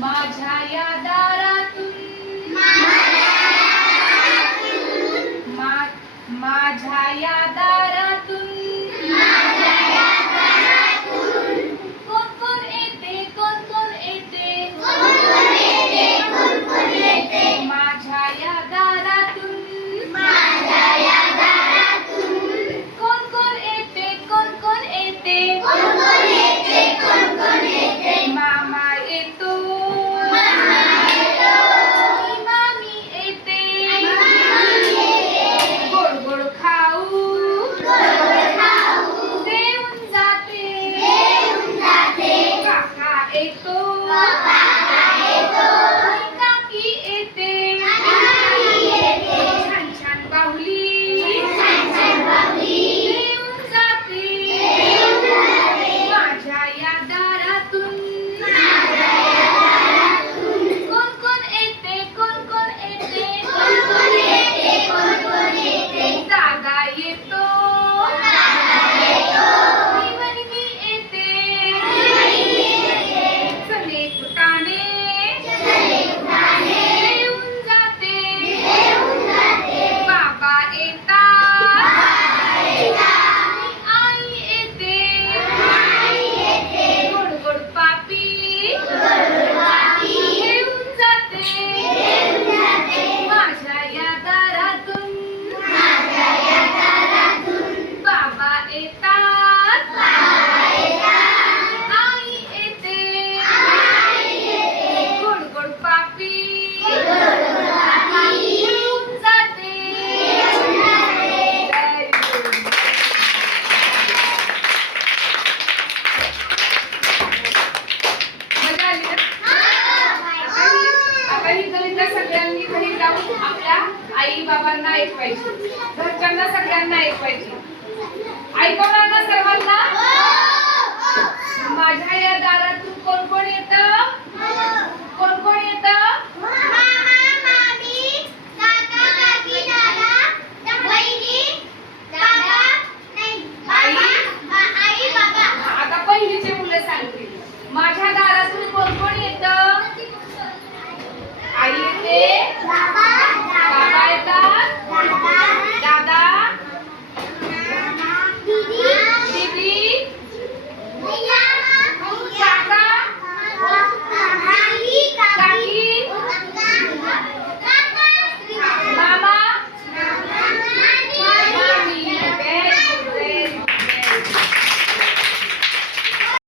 माझ्या या दारातून. माझ्या या दारातून. माझ्या या दारातून. आई बाबांना ऐकवायची. घरच्यांना सगळ्यांना ऐकवायची. ऐकवणार ना सर्वांना? हो, हो, हो. माझ्या या दारातून कोण कोण येत?